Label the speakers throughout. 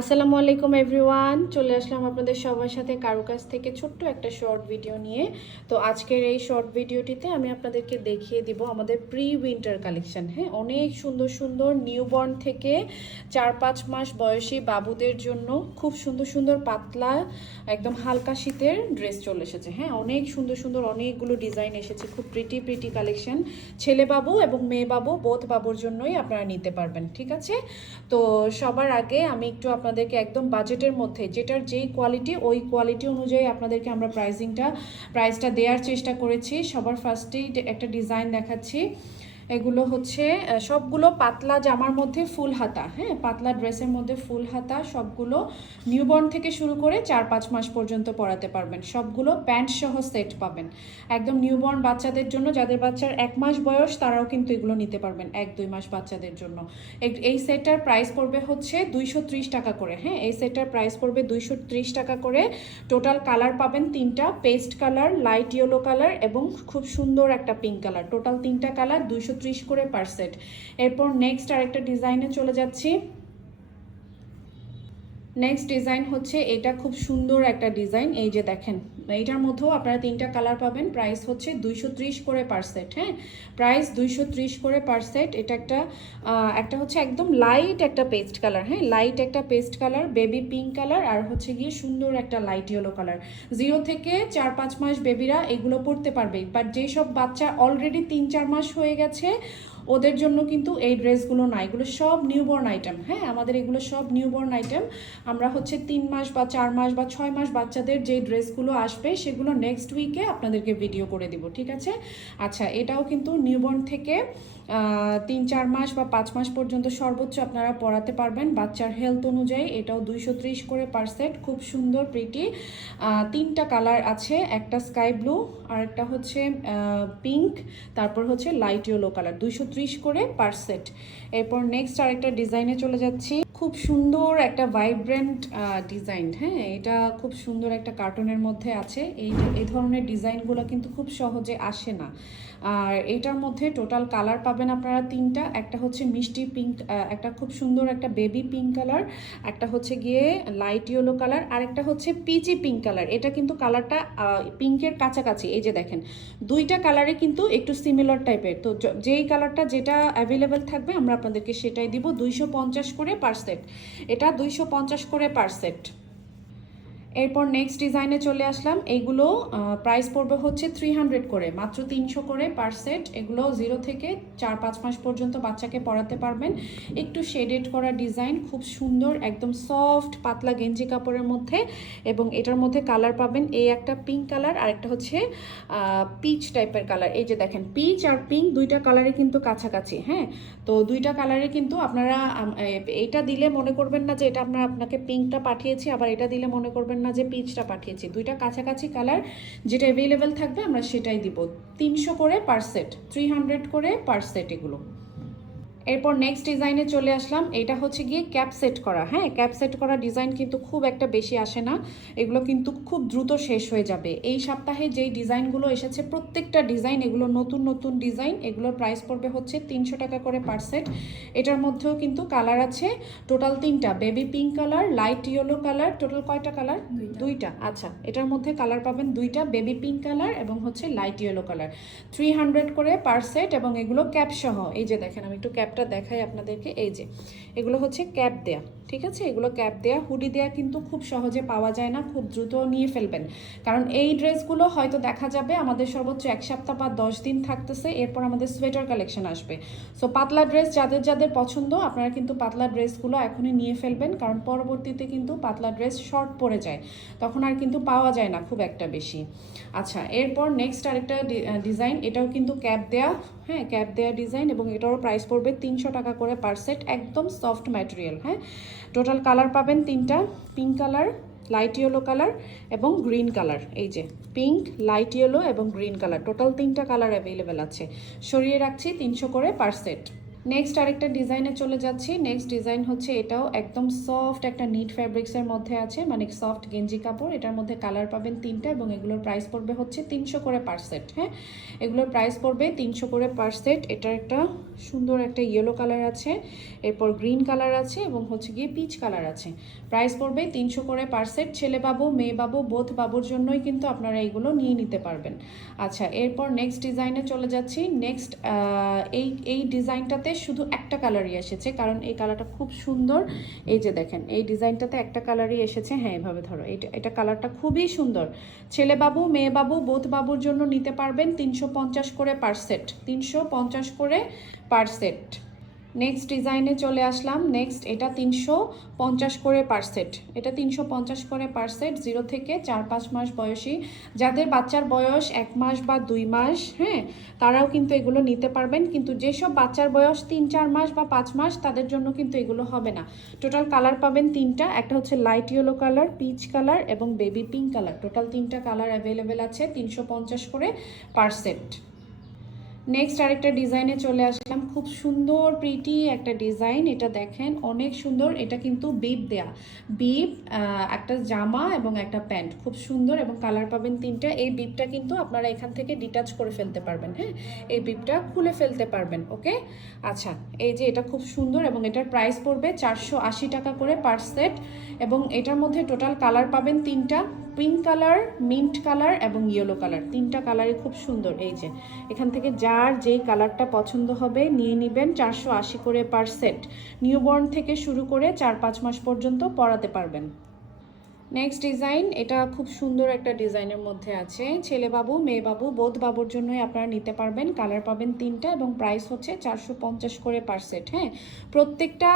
Speaker 1: আসসালামু আলাইকুম এভরিওয়ান, চলে আসলাম আপনাদের সবার সাথে কারও কাছ থেকে ছোট্ট একটা শর্ট ভিডিও নিয়ে। তো আজকের এই শর্ট ভিডিওটিতে আমি আপনাদেরকে দেখিয়ে দিব আমাদের প্রি উইন্টার কালেকশন হ্যাঁ? অনেক সুন্দর সুন্দর নিউবর্ন থেকে চার পাঁচ মাস বয়সী বাবুদের জন্য খুব সুন্দর সুন্দর পাতলা, একদম হালকা শীতের ড্রেস চলে এসেছে হ্যাঁ? অনেক সুন্দর সুন্দর অনেকগুলো ডিজাইন এসেছে, খুব প্রিটি প্রিটি কালেকশান ছেলে বাবু এবং মেয়ে বাবু বোধ বাবুর জন্যই আপনারা নিতে পারবেন, ঠিক আছে? তো সবার আগে আমি একটু আপনাদেরকে একদম বাজেটের মধ্যে, যেটার যেই কোয়ালিটি ওই কোয়ালিটি অনুযায়ী আপনাদেরকে আমরা প্রাইজিংটা প্রাইসটা দেওয়ার চেষ্টা করেছি। সবার ফার্স্টেই একটা ডিজাইন দেখাচ্ছি। এগুলো হচ্ছে সবগুলো পাতলা জামার মধ্যে ফুল হাতা হ্যাঁ? পাতলা ড্রেসের মধ্যে ফুল হাতা, সবগুলো নিউবর্ন থেকে শুরু করে চার পাঁচ মাস পর্যন্ত পরাতে পারবেন। সবগুলো প্যান্ট সহ সেট পাবেন। একদম নিউবর্ন বাচ্চাদের জন্য, যাদের বাচ্চার এক মাস বয়স, তারাও কিন্তু এগুলো নিতে পারবেন এক, দুই মাস বাচ্চাদের জন্য। এই সেটটার প্রাইস পড়বে হচ্ছে দুইশো ত্রিশ টাকা করে হ্যাঁ? এই সেটটার প্রাইস পড়বে দুইশো ত্রিশ টাকা করে। টোটাল কালার পাবেন তিনটা pastel colour light yellow colour এবং খুব সুন্দর একটা পিঙ্ক কালার টোটাল তিনটা কালার দুইশো করে পার সেট এরপর নেক্সট আরেকটা ডিজাইনে চলে যাচ্ছি। নেক্সট ডিজাইন হচ্ছে এটা খুব সুন্দর একটা ডিজাইন এই যে দেখেন। এইটার মধ্যেও আপনারা তিনটা কালার পাবেন। প্রাইস হচ্ছে দুইশো ত্রিশ করে পার সেট হ্যাঁ? প্রাইস দুইশো ত্রিশ করে পার সেট এটা একটা একটা হচ্ছে একদম লাইট একটা পেস্ট কালার হ্যাঁ? লাইট একটা paste colour baby pink colour আর হচ্ছে গিয়ে সুন্দর একটা লাইট ইয়েলো কালার জিরো থেকে চার পাঁচ মাস বেবিরা এগুলো পড়তে পারবে। বাট যেসব বাচ্চা অলরেডি তিন চার মাস হয়ে গেছে ওদের জন্য কিন্তু এই ড্রেসগুলো না, এগুলো সব নিউবর্ন আইটেম হ্যাঁ? আমাদের এগুলো সব নিউবর্ন আইটেম আমরা হচ্ছে তিন মাস বা চার মাস বা ছয় মাস বাচ্চাদের যে ড্রেসগুলো আসবে, সেগুলো নেক্সট উইকে আপনাদেরকে ভিডিও করে দিব, ঠিক আছে? আচ্ছা এটাও কিন্তু নিউবর্ন থেকে তিন, চার মাস বা পাঁচ মাস পর্যন্ত সর্বোচ্চ আপনারা পড়াতে পারবেন। বাচ্চার হেলথ অনুযায়ী এটাও দুইশো ত্রিশ করে পার সেট খুব সুন্দর প্রিটি তিনটা কালার আছে, একটা স্কাই ব্লু আর একটা হচ্ছে পিঙ্ক তারপর হচ্ছে লাইট ইয়েলো কালার দুইশো ত্রিশ করে পার সেট এরপর নেক্সট আরেকটা ডিজাইনে চলে যাচ্ছি। খুব সুন্দর একটা ভাইব্রেন্ট ডিজাইন হ্যাঁ? এটা খুব সুন্দর একটা কার্টুনের মধ্যে আছে। এই এই ধরনের ডিজাইনগুলো কিন্তু খুব সহজে আসে না। আর এটার মধ্যে টোটাল কালার পাবেন আপনারা তিনটা। একটা হচ্ছে মিষ্টি পিঙ্ক একটা খুব সুন্দর একটা বেবি পিঙ্ক কালার একটা হচ্ছে গিয়ে লাইট ইয়েলো কালার আর একটা হচ্ছে পিচি পিঙ্ক কালার এটা কিন্তু কালারটা পিঙ্কের কাছাকাছি। এই যে দেখেন, দুইটা কালারে কিন্তু একটু সিমিলার টাইপের তো যেই কালারটা যেটা অ্যাভেলেবেল থাকবে, আমরা আপনাদেরকে সেটাই দিব। দুইশো পঞ্চাশ করে পার সেট এটা দুইশো পঞ্চাশ করে পার সেট এরপর নেক্সট ডিজাইনে চলে আসলাম। এগুলো প্রাইস পড়বে হচ্ছে থ্রি হান্ড্রেড করে। মাত্র তিনশো করে পার সেট এগুলো জিরো থেকে চার পাঁচ মাস পর্যন্ত বাচ্চাকে পড়াতে পারবেন। একটু শেডেড করা ডিজাইন খুব সুন্দর, একদম সফট পাতলা গেঞ্জি কাপড়ের মধ্যে এবং এটার মধ্যে কালার পাবেন এই একটা পিঙ্ক কালার আর একটা হচ্ছে পিচ টাইপের কালার এই যে দেখেন পিচ আর পিঙ্ক দুইটা কালারই কিন্তু কাছাকাছি হ্যাঁ? তো দুইটা কালারে কিন্তু আপনারা এটা দিলে মনে করবেন না যে এটা আপনার আপনাকে পিঙ্কটা পাঠিয়েছি, আবার এটা দিলে মনে করবেন না যে পিচটা পাঠিয়েছি, দুইটা কাছাকাছি কালার যেটা অ্যাভেলেবেল থাকবে, আমরা সেটাই দিব। তিনশো করে পার সেট থ্রি হান্ড্রেড করে পার সেট এগুলো। এরপর নেক্সট ডিজাইনে চলে আসলাম। এটা হচ্ছে গিয়ে ক্যাপ সেট করা। হ্যাঁ ক্যাপ সেট করা ডিজাইন কিন্তু খুব একটা বেশি আসে না। এগুলো কিন্তু খুব দ্রুত শেষ হয়ে যাবে। এই সপ্তাহে যেই ডিজাইনগুলো এসেছে প্রত্যেকটা ডিজাইন এগুলো নতুন নতুন ডিজাইন এগুলোর প্রাইস পড়বে হচ্ছে তিনশো টাকা করে পার সেট এটার মধ্যেও কিন্তু কালার আছে টোটাল তিনটা। Baby pink colour light yellow colour total কয়টা কালার দুইটা। আচ্ছা এটার মধ্যে কালার পাবেন দুইটা বেবি পিঙ্ক কালার এবং হচ্ছে light yellow colour three hundred করে পার সেট এবং এগুলো ক্যাপ সহ। এই যে দেখেন আমি একটু ক্যাপটা দেখাই আপনাদেরকে এই যে এগুলো হচ্ছে ক্যাপ দেয়া। ঠিক আছে? এগুলো ক্যাপ দেয়া হুডি দেয়া কিন্তু খুব সহজে পাওয়া যায় না, খুব দ্রুত নিয়ে ফেলবেন। কারণ এই ড্রেসগুলো হয়তো দেখা যাবে আমাদের সর্বোচ্চ এক সপ্তাহ বা দশ দিন থাকতেছে, এরপর আমাদের সোয়েটার কালেকশন আসবে। সো পাতলা ড্রেস যাদের যাদের পছন্দ, আপনারা কিন্তু পাতলা ড্রেসগুলো এখনই নিয়ে ফেলবেন, কারণ পরবর্তীতে কিন্তু পাতলা ড্রেস শর্ট পড়ে যায়। তখন আর কিন্তু পাওয়া যায় না খুব একটা বেশি। আচ্ছা এরপর নেক্সট আরেকটা ডিজাইন এটাও কিন্তু ক্যাপ দেয়া হ্যাঁ ক্যাপ দেয়া ডিজাইন এবং এটারও প্রাইস পড়বে তিনশো টাকা করে পার সেট একদম সফট ম্যাটেরিয়াল হ্যাঁ? টোটাল কালার পাবেন তিনটা pink colour light yellow colour এবং গ্রিন কালার এই যে পিঙ্ক লাইট ইয়েলো এবং গ্রিন কালার টোটাল তিনটা কালার অ্যাভেলেবেল আছে। সরিয়ে রাখছি তিনশো করে পার সেট নেক্সট আরেকটা ডিজাইনে চলে যাচ্ছি। নেক্সট ডিজাইন হচ্ছে এটাও একদম সফট একটা নিট ফ্যাব্রিক্সের মধ্যে আছে মানে সফট গেঞ্জি কাপড়। এটার মধ্যে কালার পাবেন তিনটা এবং এগুলোর প্রাইস পড়বে হচ্ছে তিনশো করে পার সেট হ্যাঁ? এগুলোর প্রাইস পড়বে তিনশো করে পার সেট এটার একটা সুন্দর একটা ইয়েলো কালার আছে, এরপর গ্রিন কালার আছে এবং হচ্ছে গিয়ে পিচ কালার আছে। প্রাইস পড়বে তিনশো করে পার সেট ছেলে বাবু, মেয়ে বাবু বোধ বাবুর জন্যই কিন্তু আপনারা এইগুলো নিয়ে নিতে পারবেন। আচ্ছা এরপর নেক্সট ডিজাইনে চলে যাচ্ছি। নেক্সট এই এই ডিজাইনটাতে শুধু একটা কালারই এসেছে, কারণ এই কালারটা খুব সুন্দর। এই যে দেখেন, এই ডিজাইনটাতে একটা কালারই এসেছে। হ্যাঁ এভাবে ধরো এটা এটা কালারটা খুবই সুন্দর। ছেলে বাবু মেয়ে বাবু বোধ বাবুর জন্য নিতে পারবেন তিনশো পঞ্চাশ করে পার সেট তিনশো পঞ্চাশ করে পার সেট নেক্সট ডিজাইনে চলে আসলাম। নেক্সট এটা তিনশো পঞ্চাশ করে পার সেট এটা তিনশো পঞ্চাশ করে পার সেট জিরো থেকে চার পাঁচ মাস বয়সী। যাদের বাচ্চার বয়স এক মাস বা দুই মাস হ্যাঁ তারাও কিন্তু এগুলো নিতে পারবেন। কিন্তু যেসব বাচ্চার বয়স তিন, চার মাস বা পাঁচ মাস, তাদের জন্য কিন্তু এগুলো হবে না। টোটাল কালার পাবেন তিনটা। একটা হচ্ছে light yellow colour peach colour এবং বেবি পিঙ্ক কালার টোটাল তিনটা কালার অ্যাভেলেবেল আছে তিনশো পঞ্চাশ করে পার সেট নেক্সট আরেকটা ডিজাইনে চলে আসলাম। খুব সুন্দর প্রিটি একটা ডিজাইন এটা দেখেন, অনেক সুন্দর, এটা কিন্তু বিপ দেয়া। বিপ একটা জামা এবং একটা প্যান্ট। খুব সুন্দর এবং কালার পাবেন তিনটা। এই বিপটা কিন্তু আপনারা এখান থেকে ডিটাচ করে ফেলতে পারবেন হ্যাঁ? এই বিপটা খুলে ফেলতে পারবেন ওকে আচ্ছা এই যে এটা খুব সুন্দর এবং এটার প্রাইস পড়বে চারশো আশি টাকা করে পার সেট এবং এটার মধ্যে টোটাল কালার পাবেন তিনটা। পিঙ্ক কালার মিন্ট কালার এবং ইয়েলো কালার তিনটা কালারই খুব সুন্দর, এই যে। এখান থেকে যার যেই কালারটা পছন্দ হবে নিয়ে নেবেন চারশো আশি করে পার সেট নিউবর্ন থেকে শুরু করে চার পাঁচ মাস পর্যন্ত পরাতে পারবেন। নেক্সট ডিজাইন এটা খুব সুন্দর একটা ডিজাইনের মধ্যে আছে। ছেলে বাবু মেয়ে বাবু বোধ বাবুর জন্যই আপনারা নিতে পারবেন। কালার পাবেন তিনটা এবং প্রাইস হচ্ছে চারশো পঞ্চাশ করে পার সেট হ্যাঁ? প্রত্যেকটা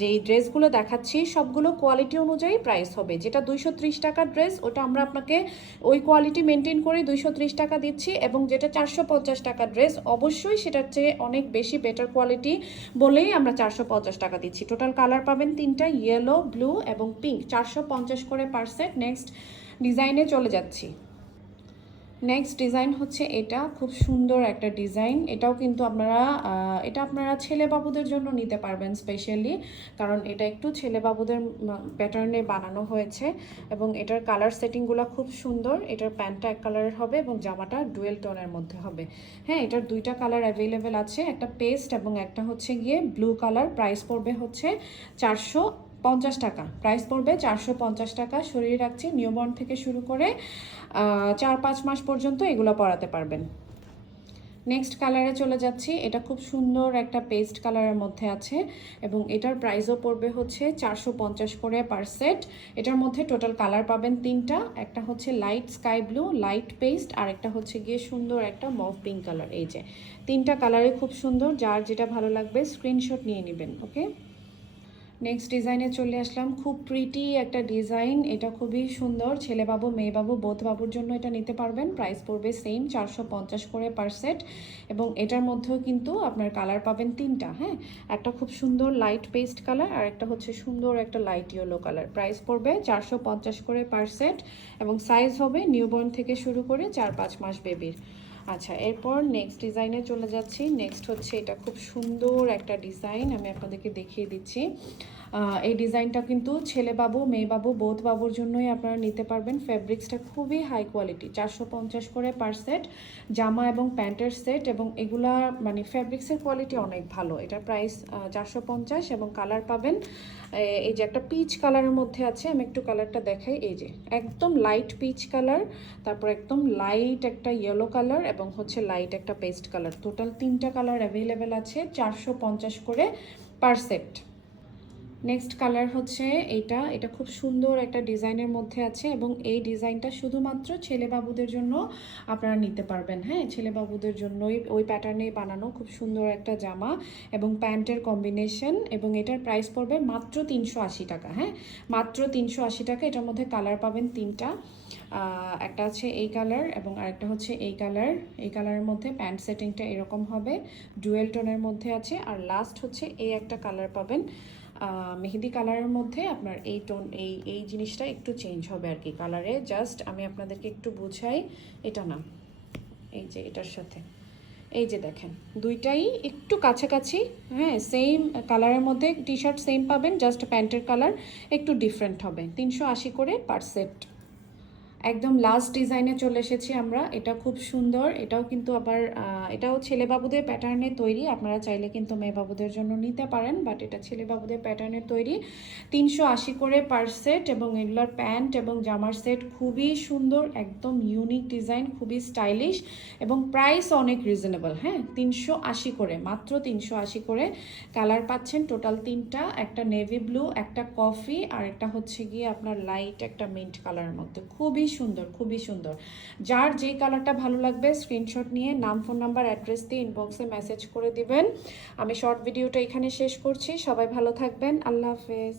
Speaker 1: যেই ড্রেসগুলো দেখাচ্ছি, সবগুলো কোয়ালিটি অনুযায়ী প্রাইস হবে। যেটা দুইশো ত্রিশ টাকার ড্রেস ওটা আমরা আপনাকে ওই কোয়ালিটি মেনটেন করে দুইশো ত্রিশ টাকা দিচ্ছি এবং যেটা চারশো পঞ্চাশ টাকার ড্রেস অবশ্যই সেটার চেয়ে অনেক বেশি বেটার কোয়ালিটি বলেই আমরা চারশো পঞ্চাশ টাকা দিচ্ছি। টোটাল কালার পাবেন তিনটা ইয়েলো ব্লু এবং পিঙ্ক চারশো পঞ্চাশ করে পার সেট নেক্সট ডিজাইনে চলে যাচ্ছি। নেক্সট ডিজাইন হচ্ছে এটা, খুব সুন্দর একটা ডিজাইন এটাও কিন্তু আপনারা এটা আপনারা ছেলে বাবুদের জন্য নিতে পারবেন স্পেশালি কারণ এটা একটু ছেলে বাবুদের প্যাটার্নে বানানো হয়েছে এবং এটার কালার সেটিংগুলো খুব সুন্দর। এটার প্যান্টটা এক কালারের হবে এবং জামাটা ডুয়েল টোনের মধ্যে হবে। হ্যাঁ এটার দুইটা কালার অ্যাভেলেবেল আছে, একটা পেস্ট এবং একটা হচ্ছে গিয়ে ব্লু কালার প্রাইস পড়বে হচ্ছে চারশো পঞ্চাশ টাকা। প্রাইস পড়বে চারশো পঞ্চাশ টাকা। সরিয়ে রাখছি নিউবর্ন থেকে শুরু করে চার পাঁচ মাস পর্যন্ত এগুলো পরাতে পারবেন। নেক্সট কালারে চলে যাচ্ছি। এটা খুব সুন্দর একটা পেস্ট কালারের মধ্যে আছে এবং এটার প্রাইসও পড়বে হচ্ছে চারশো পঞ্চাশ করে পার সেট এটার মধ্যে টোটাল কালার পাবেন তিনটা। একটা হচ্ছে light sky blue light paste আর একটা হচ্ছে গিয়ে সুন্দর একটা মফ পিঙ্ক কালার এই যে, তিনটা কালারে খুব সুন্দর। যার যেটা ভালো লাগবে স্ক্রিনশট নিয়ে নেবেন ওকে নেক্সট ডিজাইনে চলে আসলাম। খুব প্রিটি একটা ডিজাইন এটা খুবই সুন্দর। ছেলে বাবু মেয়ে বাবু বোধ বাবুর জন্য এটা নিতে পারবেন। প্রাইস পড়বে সেম চারশো পঞ্চাশ করে পার সেট এবং এটার মধ্যেও কিন্তু আপনার কালার পাবেন তিনটা হ্যাঁ? একটা খুব সুন্দর লাইট পেস্ট কালার আর একটা হচ্ছে সুন্দর একটা লাইট ইয়েলো কালার প্রাইস পড়বে চারশো পঞ্চাশ করে পার সেট এবং সাইজ হবে নিউবর্ন থেকে শুরু করে চার পাঁচ মাস বেবির আচ্ছা এরপর নেক্সট ডিজাইনে চলে যাচ্ছি। নেক্সট হচ্ছে এটা খুব সুন্দর একটা ডিজাইন আমি আপনাদেরকে দেখিয়ে দিচ্ছি। এই ডিজাইনটা কিন্তু ছেলে বাবু মেয়ে বাবু বোধ বাবুর জন্যই আপনারা নিতে পারবেন। ফ্যাব্রিক্সটা খুবই হাই কোয়ালিটি চারশো পঞ্চাশ করে পার সেট জামা এবং প্যান্টের সেট এবং এগুলা মানে ফ্যাব্রিক্সের কোয়ালিটি অনেক ভালো। এটার প্রাইস চারশো পঞ্চাশ এবং কালার পাবেন এই যে একটা পিচ কালারের মধ্যে আছে, আমি একটু কালারটা দেখাই। এই যে একদম লাইট পিচ কালার তারপর একদম লাইট একটা ইয়েলো কালার এবং হচ্ছে লাইট একটা পেস্ট কালার টোটাল তিনটা কালার অ্যাভেলেবেল আছে, চারশো পঞ্চাশ করে পার সেট নেক্সট কালার হচ্ছে এইটা। এটা খুব সুন্দর একটা ডিজাইনের মধ্যে আছে এবং এই ডিজাইনটা শুধুমাত্র ছেলে বাবুদের জন্য আপনারা নিতে পারবেন। হ্যাঁ ছেলে বাবুদের জন্যই ওই প্যাটার্নে বানানো খুব সুন্দর একটা জামা এবং প্যান্টের কম্বিনেশন এবং এটার প্রাইস পড়বে মাত্র তিনশো আশি টাকা। হ্যাঁ মাত্র তিনশো আশি টাকা। এটার মধ্যে কালার পাবেন তিনটা। একটা আছে এই কালার এবং আরেকটা হচ্ছে এই কালার এই কালারের মধ্যে প্যান্ট সেটিংটা এরকম হবে। ডুয়েল টোনের মধ্যে আছে। আর লাস্ট হচ্ছে এই একটা কালার পাবেন। মেহেদি কালারের মধ্যে আপনার এই টোন, এই এই জিনিসটা একটু চেঞ্জ হবে আর কি কালারে। জাস্ট আমি আপনাদেরকে একটু বুঝাই, এটা না। এই যে এটার সাথে। এই যে দেখেন, দুইটাই একটু কাছাকাছি হ্যাঁ সেম কালারের মধ্যে টি শার্ট সেম পাবেন জাস্ট প্যান্টের কালার একটু ডিফারেন্ট হবে। তিনশো আশি করে পার সেট একদম লাস্ট ডিজাইনে চলে এসেছি আমরা। এটা খুব সুন্দর। এটাও কিন্তু আবার এটাও ছেলে বাবুদের প্যাটার্নে তৈরি। আপনারা চাইলে কিন্তু মেয়ে বাবুদের জন্য নিতে পারেন বাট এটা ছেলে বাবুদের প্যাটার্নে তৈরি। তিনশো আশি করে পার সেট এবং এগুলোর প্যান্ট এবং জামার সেট খুবই সুন্দর, একদম ইউনিক ডিজাইন খুবই স্টাইলিশ এবং প্রাইস অনেক রিজনেবল হ্যাঁ? তিনশো আশি করে, মাত্র তিনশো আশি করে কালার পাচ্ছেন টোটাল তিনটা, একটা নেভি ব্লু একটা কফি আর একটা হচ্ছে গিয়ে আপনার লাইট একটা মিন্ট কালারের মধ্যে। খুবই সুন্দর, খুবই সুন্দর। যার যেই কালারটা ভালো লাগবে স্ক্রিনশট নিয়ে নাম ফোন নাম্বার অ্যাড্রেস দিয়ে ইনবক্সে মেসেজ করে দিবেন। আমি শর্ট ভিডিওটা এখানে শেষ করছি। সবাই ভালো থাকবেন। আল্লাহ হাফেজ।